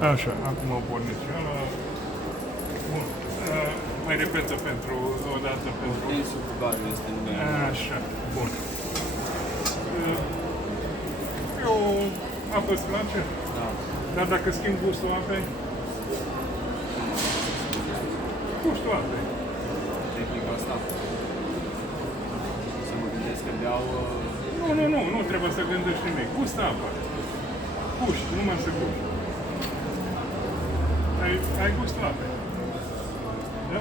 Așa, acum o pornesc și ăla. Bun. Mai repetă pentru o dată pentru... Tensul cu barul este numele. Așa, bun. Eu apă îți place? Da. Dar dacă schimb gustul apei? Gustul apei. Tehnica asta. Să mă gândesc că beau... Nu trebuie să gândești nimic. Gustă apa. Guști, numai să guști. Ai gustul apei. Da?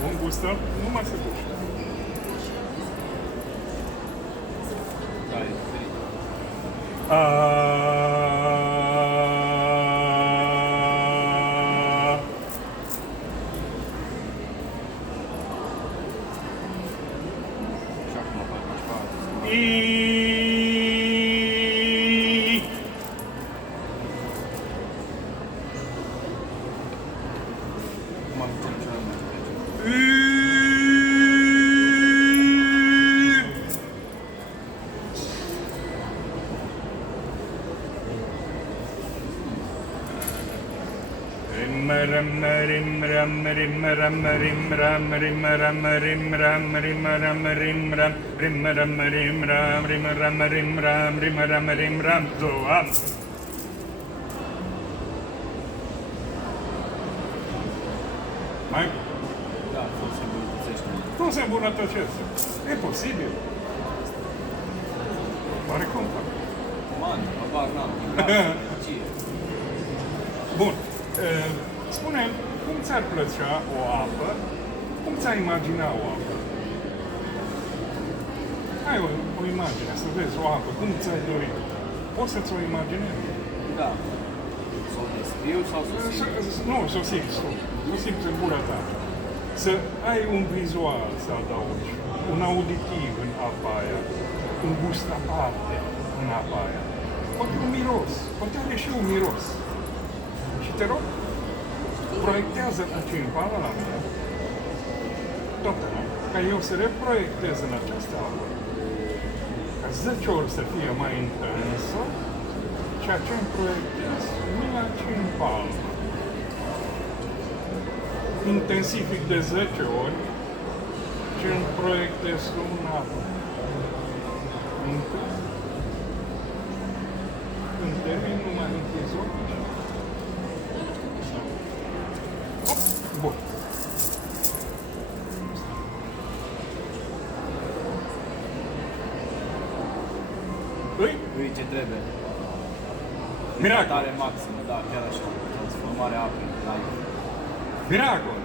Bun, gustă, numai să guști. Da, e diferit. Și acum fac ceva. Cum am încercat ceva mai trece. Mai? Da, tot se îmbunătățește. Cum se îmbunătățește? E posibil. Pare compact. Man, habar n-am. Energie. Bun. Spune, cum ți-ar plăcea o apă? Cum ți-ai imagina o apă? Ai o imagine, să vezi o apă. Cum ți-ai dorit? Poți să-ți o imaginezi? Da. Să o descriu sau să o simt? Nu, să o simți tu. Să o simți în gura ta. Să ai un vizual să adaugi, un auditiv în apa aia, un gust aparte în apa aia. Poate un miros, poate are și un miros. Și te rog, proiectează timpul la mine, tot, ca eu să reproiectez în această apă. Ca 10 ori să fie mai intensă, ceea ce îmi proiectez mâna în palmă. Intensific de 10 ori ce îmi proiectez în apă. Când termin, nu mai închizi ochii. Bun. Ui, ce trebuie. Miracol. Tare maximă, da, chiar așa. Transformarea apei în live. Miracol.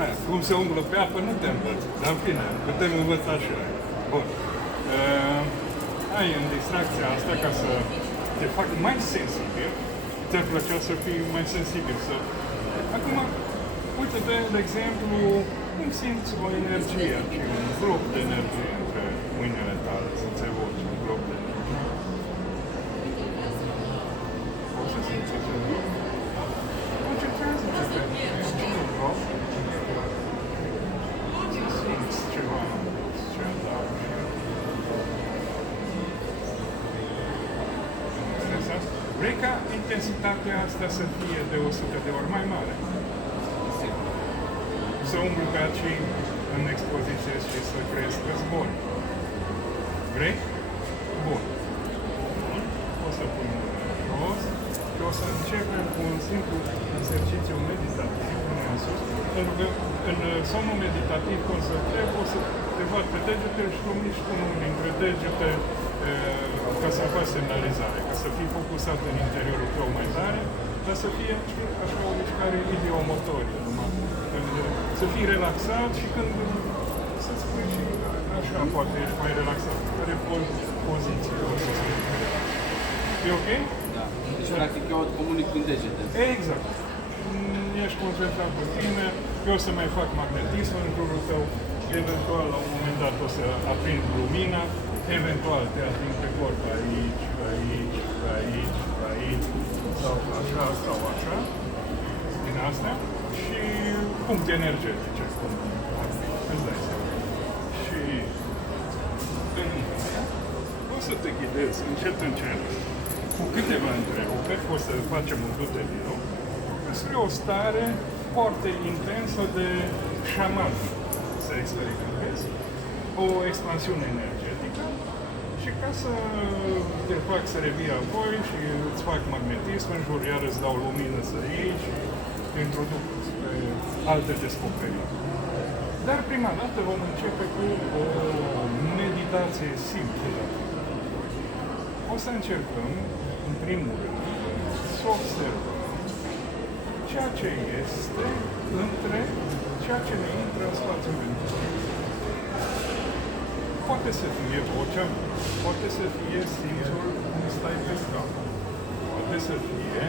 Aia, cum se umblă pe apă, nu te învăț. Dar în fine, putem învăța și noi. Bun. Ai în distracția asta ca să te fac mai sensibil. Ți-ar plăcea să fii mai sensibil. Acum, uite-te, de exemplu, cum simți o energie și un bloc de energie între mâinile tale, să-ți evoci un bloc de energie. Poți să simți acest bloc? Concentrează-te pe un bloc. Simți ceva în plus, ce adaugi. Interesant? Vrei ca intensitatea asta să fie de 100 de ori mai mare? Să umblu ca și în expoziție și să creezi război. Vrei? Bun. Bun. O să pun jos și o să începem cu un simplu exercițiu meditativ în sus, pentru că în somnul meditativ concentrez o să te văd pe degete și tu miști cu unul dintre degete ca să faci semnalizare, ca să fii focusat în interiorul tău mai tare, dar să fie așa o mișcare ideomotorie, să fii relaxat și când să-ți spui și așa poate ești mai relaxat, care poziție o să spui. E ok? Da. Deci, practic, eu comunic cu degete. Exact. Ești concentrat pe tine, eu o să mai fac magnetism în jurul tău, eventual la un moment dat o să aprind lumina, eventual te ating pe corp aici, aici, aici, aici, sau așa, din astea, și puncte energetice, cum îți dai seama. Și să te ghidezi încet, încet, cu câteva întreruperi, o să facem un dute video, spre o stare foarte intensă de șaman, să experimentezi, o expansiune energetică și ca să te fac să revii apoi și îți fac magnetism în jur, iar îți dau lumină să iei și te introduc spre alte descoperiri. Dar prima dată vom începe cu o meditație simplă. O să încercăm, în primul rând, să observăm ceea ce este între ceea ce ne intră în spațiul mental. Poate să fie vocea, poate să fie simțul cum stai pe scaun, poate să fie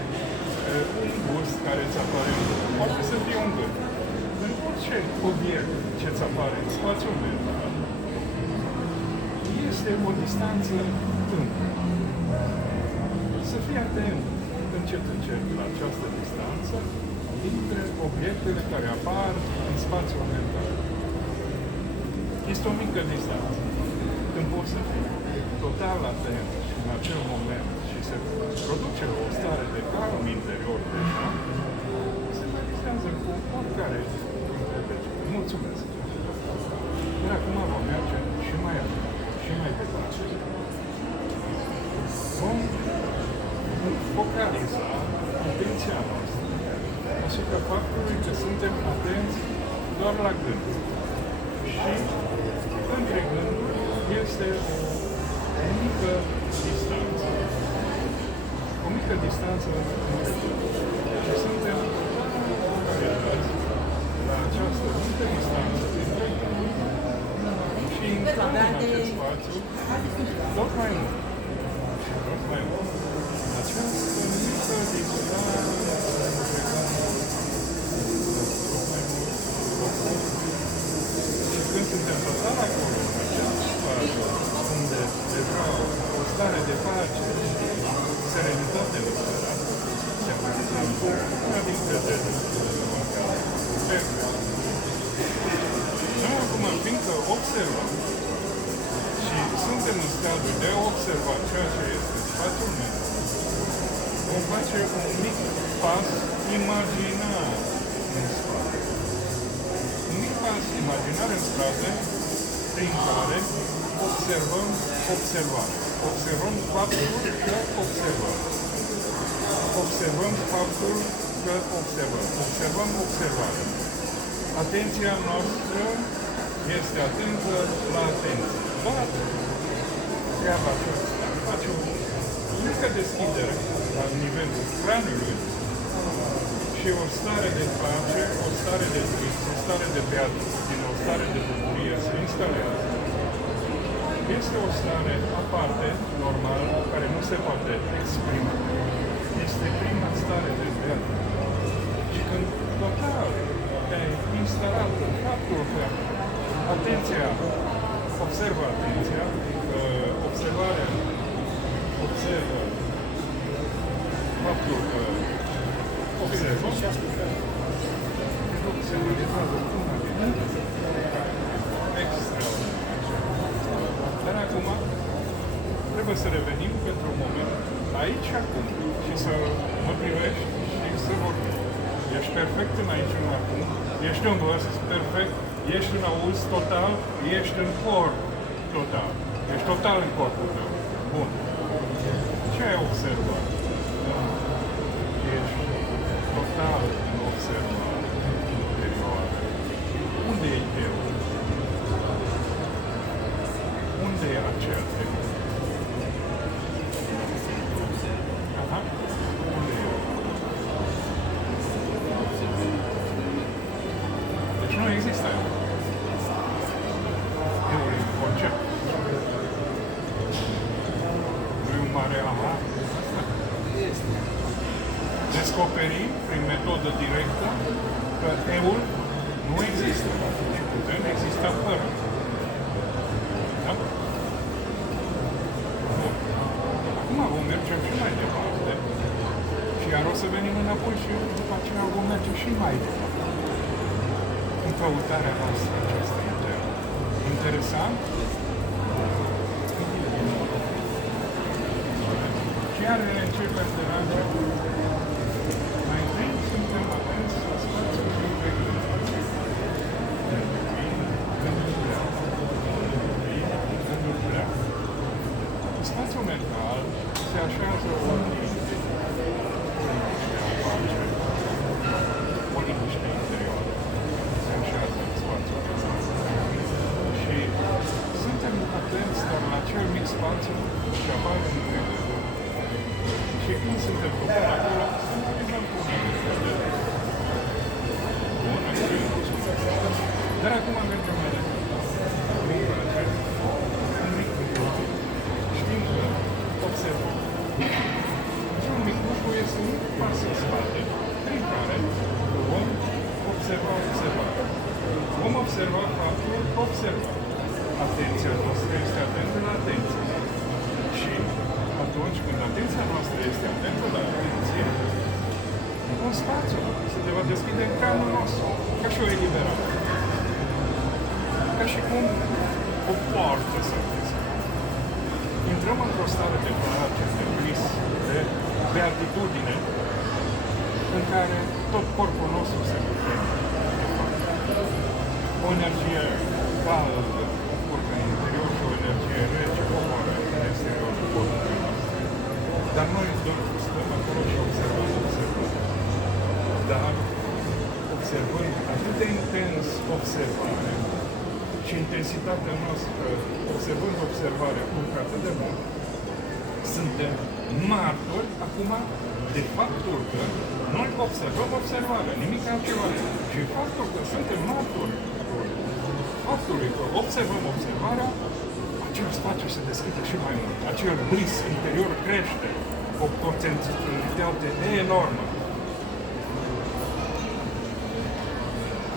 un gust care îți apare în gând, poate să fie un gând. În orice obiect ce îți apare în spațiul mental, este o distanță tânără. Să fii atent încet, încet la această distanță dintre obiectele care apar în spațiul mental. Este o mică distanță. Când poți să fii total atent și în acel moment și se produce o stare de calm interior deja, se realizează cu oricare dintre vegete. Mulțumesc! Dar acum vom merge și mai departe. Vom focaliza atenția noastră asupra faptului că suntem atenți doar la gând. Și între gânduri este o mică distanță. O mică distanță între gânduri. Și suntem orientați la această mică distanță între gânduri și intrăm în acest spațiu tot mai mult. Tot mai mult. Această mică distanță între gânduri tot mai mult. Și când suntem total acolo, în acest spațiu, unde deja o stare de pace și serenitate în starea asta, se realizează una dintre deducțiile mâncare. Perfect. Noi acum, fiindcă observăm și suntem în stadiu de a observa ceea ce este spațiul mental, vom face un mic pas imaginar în spate. Un mic pas imaginar în spate prin care observăm observarea. Observăm faptul că observăm. Observăm faptul că observăm. Observăm observarea. Atenția noastră este atentă la atenție. Dar treaba aceasta face o mică deschidere la nivelul craniului și o stare de pace, o stare de tris, o stare de beatitudine, o stare de bucurie se instalează. Este o stare aparte, normal, care nu se poate exprima. Este prima stare de beatitudine. Și când total te-ai instalat în faptul că atenția, observă atenția, observarea observă faptul că observă, se realizează una dintre extraordinar. Dar acum trebuie să revenim pentru un moment aici și acum și să mă privești și să vorbim. Ești perfect în aici și în acum, ești în văz perfect, ești în auz total, ești în corp total. Ești total în corpul tău. Bun. Ce ai observat? Ești total în observare interioară. Unde e eu? Unde e acel eu? Aha. Unde e eu? Deci nu există eu. Eu e un concept. Nu e un mare aha. Descoperim prin metodă directă că eul nu există și putem exista fără. Da? Bun. Acum vom merge și mai departe și iar o să venim înapoi și după aceea vom merge și mai departe în căutarea noastră aceasta internă. Interesant? Iar începem de la început. Mai întâi suntem atenți la spațiul dintre gânduri. Gândul dreapta. Gândul dreapta. În spațiul mental se așează o liniște apace, o liniște interioară. Se așează în spațiul mental. Și suntem atenți doar la acel mic spațiu ce apare între gânduri. Și când suntem făcut acolo, suntem bun, dar acum mergem mai departe. Un mic lucru. Știm că observăm. Un mic lucru este un pas în spate, prin care vom observa. Vom observa faptul observa. Atenția noastră este atentă la atenție. Și atunci când atenția noastră este atentă la atenție, un spațiu se va deschide în creierul nostru, ca și o eliberare. Ca și cum o poartă să deschide. Intrăm într-o stare de pace, de bliss, de beatitudine, în care tot corpul nostru se cuprinde. O energie caldă urcă în interior și o energie rece coboară în exteriorul corpului nostru. Dar noi doar stăm acolo și observăm. Dar observând atât de intens observare și intensitatea noastră, observând observarea urcă atât de mult, suntem martori acum de faptul că noi observăm observarea, nimic altceva. Și faptul că suntem martori faptului că observăm observarea, acel spațiu se deschide și mai mult. Acel bliss interior crește o potențialitate enormă.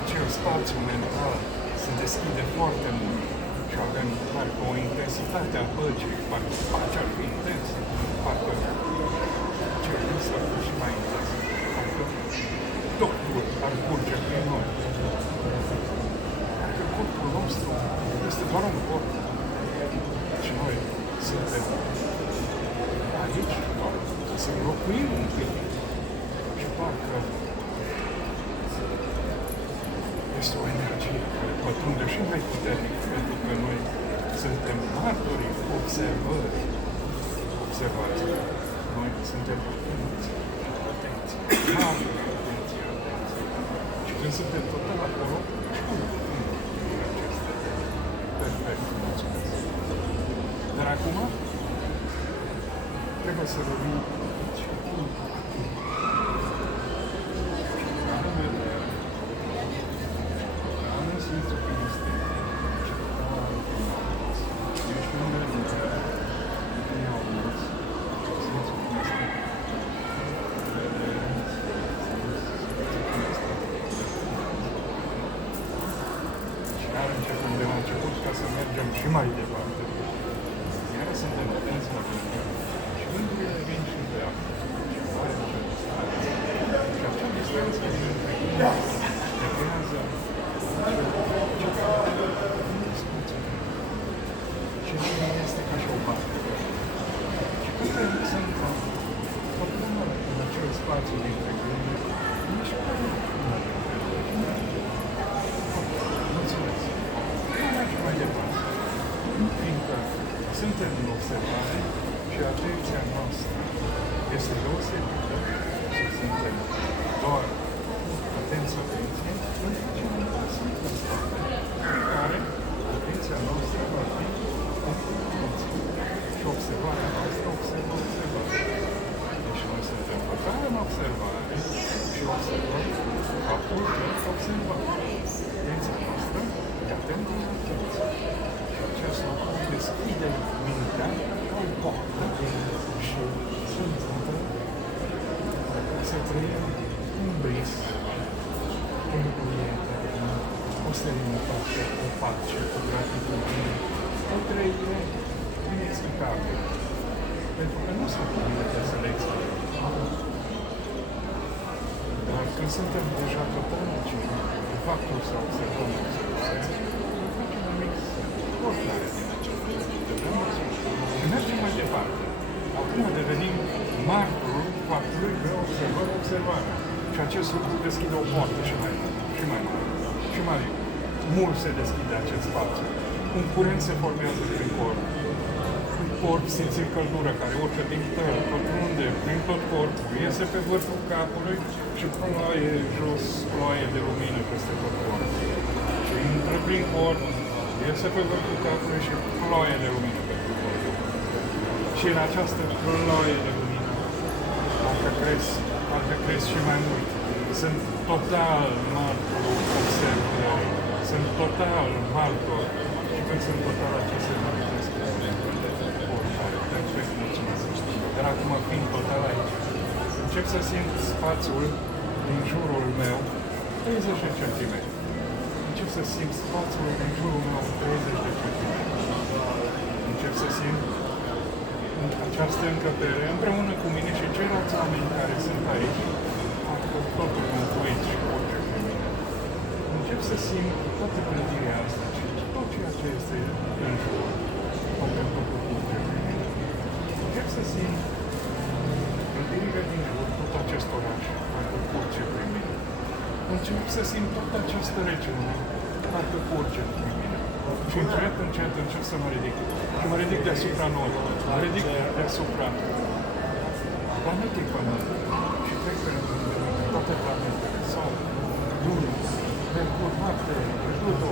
Acel spațiu mental se deschide foarte mult și avem parcă o intensitate a păcii, parcă pacea ar fi intensă, parcă acel bliss ar fi și mai intens, parcă totul ar curge prin noi. Corpul nostru este doar un corp. Și noi suntem aici, să locuim un pic. Și parcă este o energie care pătrunde și mai puternic, pentru că noi suntem martorii observării. Observați. Noi suntem atenți. Atenție. Și când suntem total acolo, perfect, mulțumesc. Dar acum trebuie să revin aici. Am simțul că este ești un religie, nu auzi, simțul că este iar începem de la început ca să mergem și mai departe. Iar suntem atenți la gânduri. Și gândurile vin și de acolo. Și mare acea distanță. Și acea distanță dintre gânduri ne creează și nu este ca și o parte. Și când suntem oricum în acel spațiu dintre gânduri, nici mulțumesc. Mergem mai departe. Fiindcă suntem în observare și atenția noastră este deosebită și suntem doar atenție, noi facem un pas în spate, în care atenția noastră va fi atenție și observarea noastră observă. Deci noi suntem total în observare și observăm faptul că observăm. Atenția noastră e atentă la atenție. Și acest lucru deschide mintea ca o poartă și se întâmplă să trăim un bliss, un prieten, o serenitate, o pace, o gratitudine, o trăire inexplicabilă. Pentru că nu sunt cuvinte să le explic. Dar când suntem deja totalici în faptul să observăm observarea, facem un mix oricare din aceste și mergem mai departe. Acum devenim martorul faptului de observarea. Și acest lucru deschide o poartă și mai mare. Și mai mult se deschide acest spațiu. Un curent se formează prin corp. În corp simțim căldură care urcă din tău, pătrunde, prin tot corpul, iese pe vârful capului și ploaie jos, ploaie de lumină peste tot corpul. Și intră prin corp, iese pe vârful capului și ploaie de lumină peste corp. Și în această ploaie de lumină, parcă cresc și mai mult. Sunt total martor observări, sunt total martor. Și când sunt total aceste martori, perfect, mulțumesc. Dar acum, fiind total aici, încep să simt spațiul din jurul meu 30 de centimetri. Încep să simt spațiul din jurul meu 30 de centimetri. Încep să simt această încăpere împreună cu mine și ceilalți oameni care sunt aici, parcă totul mântuit și orice pe mine. Încep să simt toată gândirea asta și tot ceea ce este în jur, parcă totul curge pe mine. Încep să simt gândirile din jur, tot acest oraș, parcă curge pe mine. Încep să simt toată această regiune, parcă curge pe mine. Și încet încep să mă ridic. Și mă ridic deasupra norilor, mă ridic deasupra planetei Pământ. Și trec pe toate planetele, Sol, Lună, Mercur, Marte, Pluto,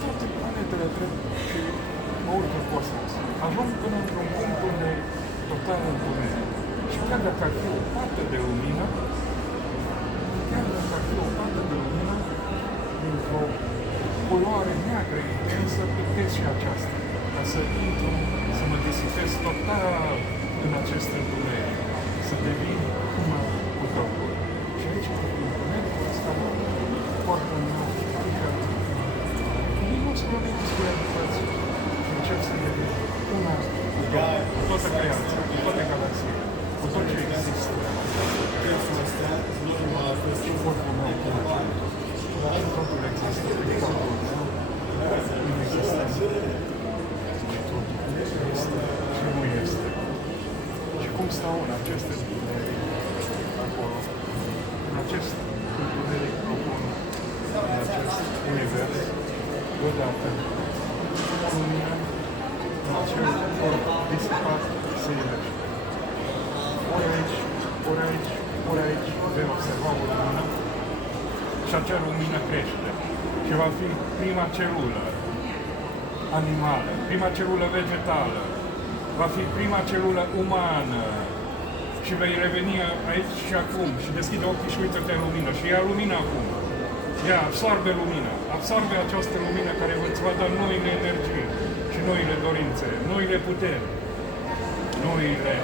toate planetele trec și mă urc în cosmos. Ajung până într-un punct unde total întuneric. Și chiar dacă ar fi o parte de lumină, dintr-o culoare neagră intensă, pictez și aceasta, ca să intru, să mă disipez total în acest întuneric, să devin cum cu Domnul. Și aici, în întunericul ăsta, poartă în nou, adică minusculă și încep să devin una cu Domnul, cu toată creația, cu toate galaxiile, cu tot ce există. Și corpul meu curge. Și totul există, corpul meu inexistent. Și totul este și nu este. Și cum stau în acest întuneric acolo, în acest întuneric profund, în acest univers, deodată, lumina, în acel corp disipat, se ivește. Ori aici vei observa o lumină și acea lumină crește și va fi prima celulă animală, prima celulă vegetală, va fi prima celulă umană și vei reveni aici și acum și deschide ochii și uită-te în lumină și ia lumină acum. Ea absorbe lumină, absorbe această lumină care îți va da noile energii și noile dorințe, noile puteri, noile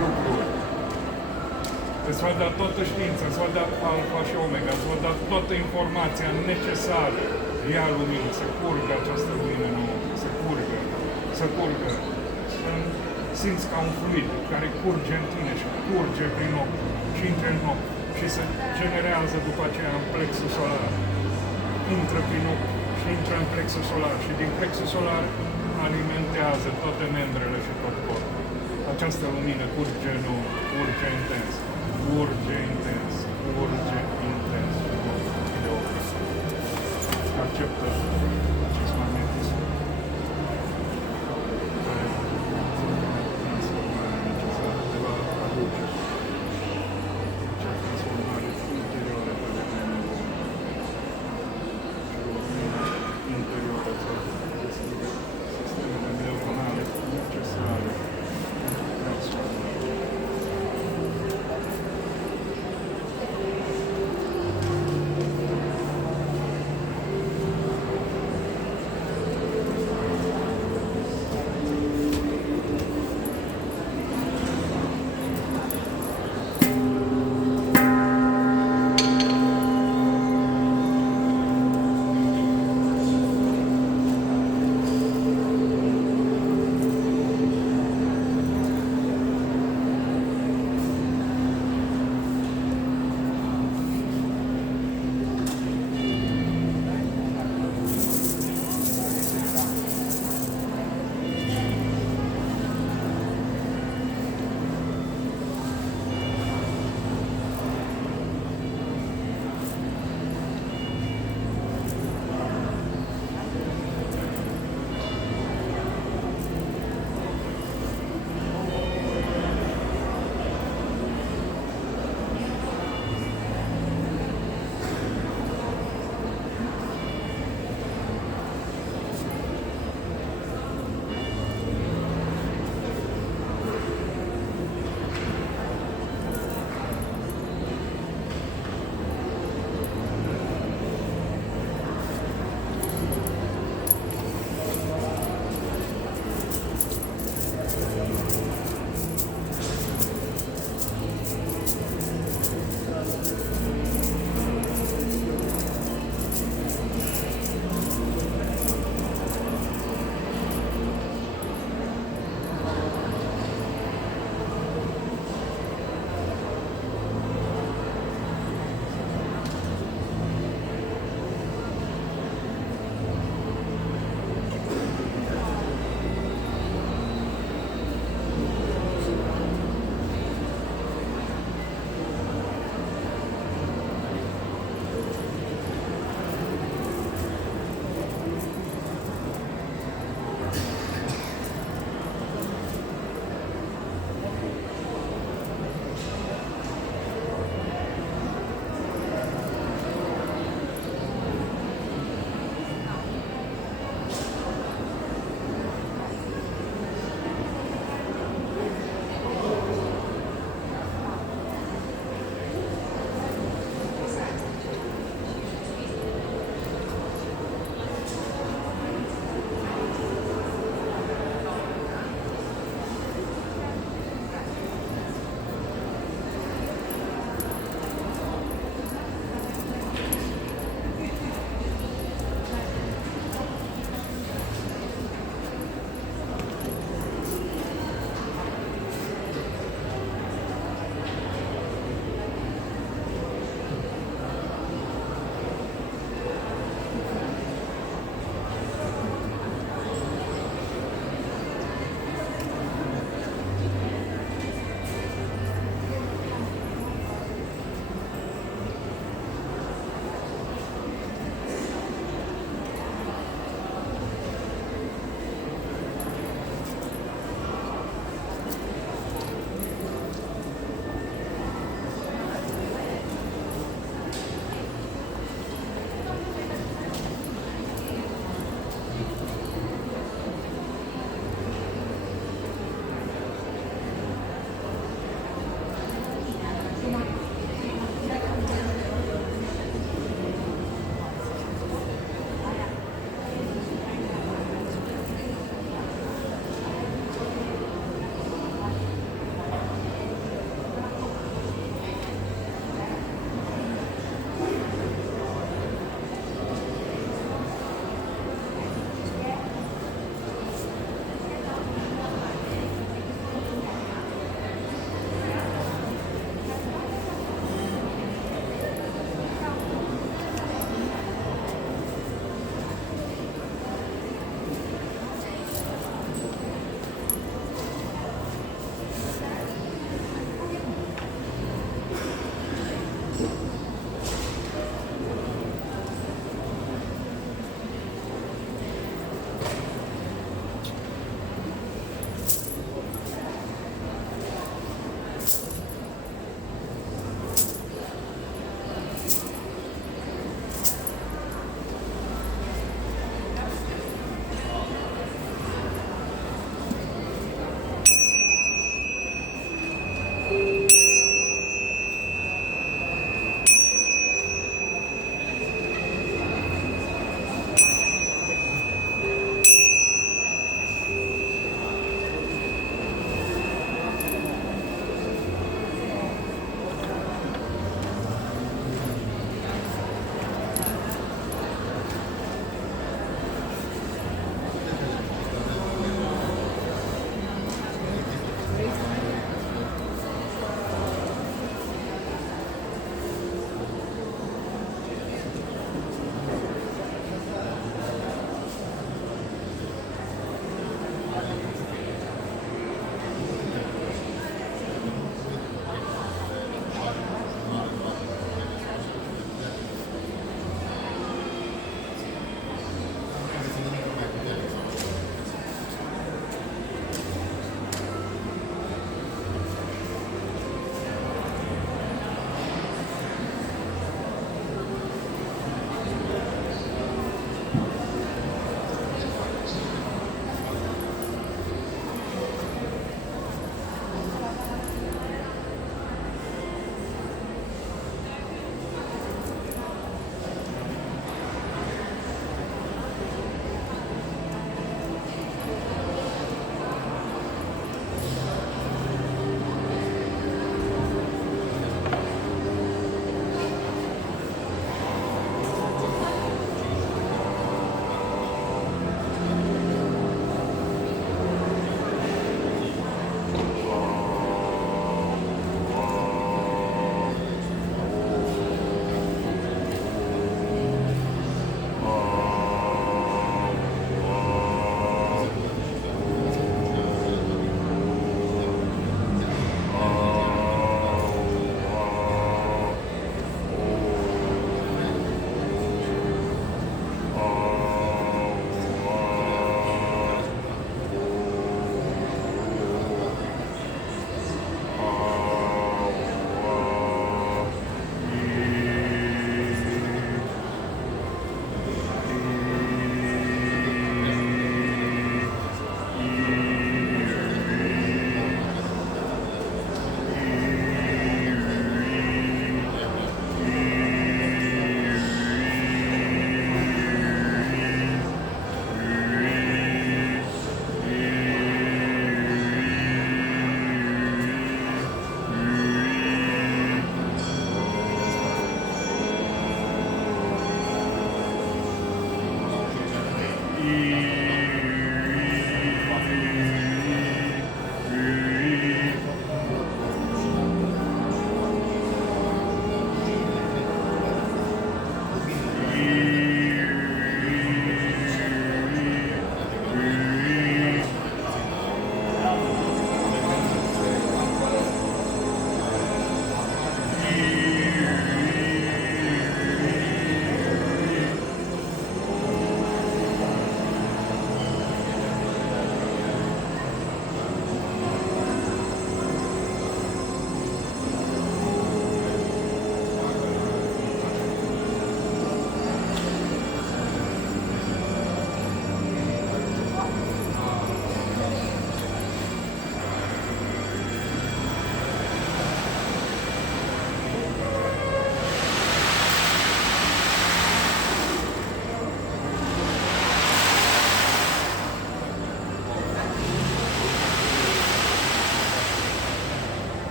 lucruri. Îți va da toată știința, îți va da alfa și omega, îți va da toată informația necesară. Ia lumină, să curgă această lumină nouă, să curgă, să simți ca un fluid care curge în tine și curge prin ochi și intră în ochi și se generează după aceea în plexul solar. Intră prin ochi și intră în plexul solar și din plexul solar alimentează toate membrele și tot corpul. Această lumină curge nou, curge intens. Urge intens de ochi. Acceptă acest magnetism care transformare necesară te va aduce acea transformare interioară care ne nevoie. Și lumina interioară să deschide sistemele neuronale necesare pentru transformare.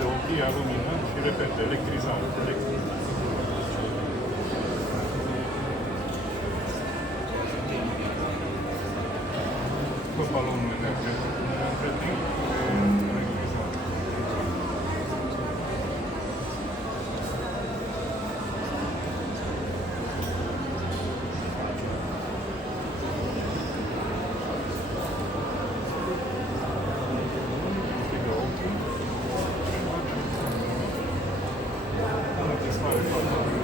închide ochii, ia lumină și repete, electrizant. Fă balonul energetic între timp, electrizant. Închide ochii. Până dispare balonul.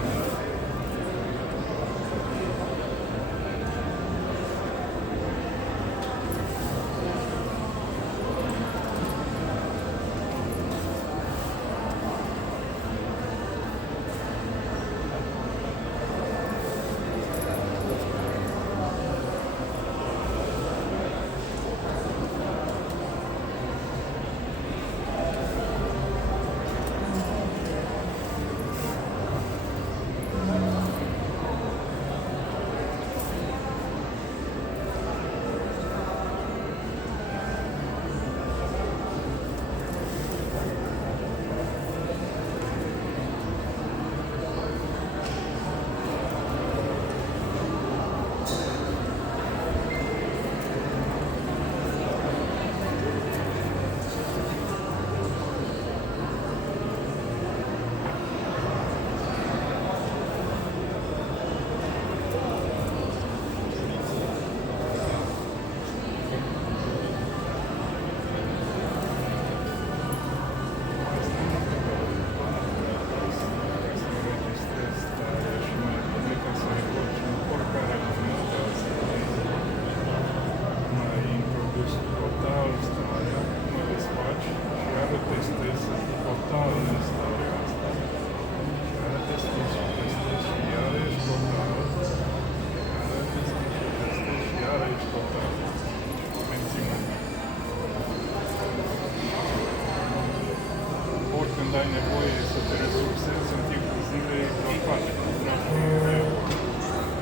Oricând ai nevoie să te resursezi în timpul zilei, doar face mudra.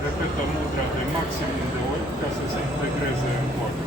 Repetă mudra de maximum de ori ca să se integreze în corp.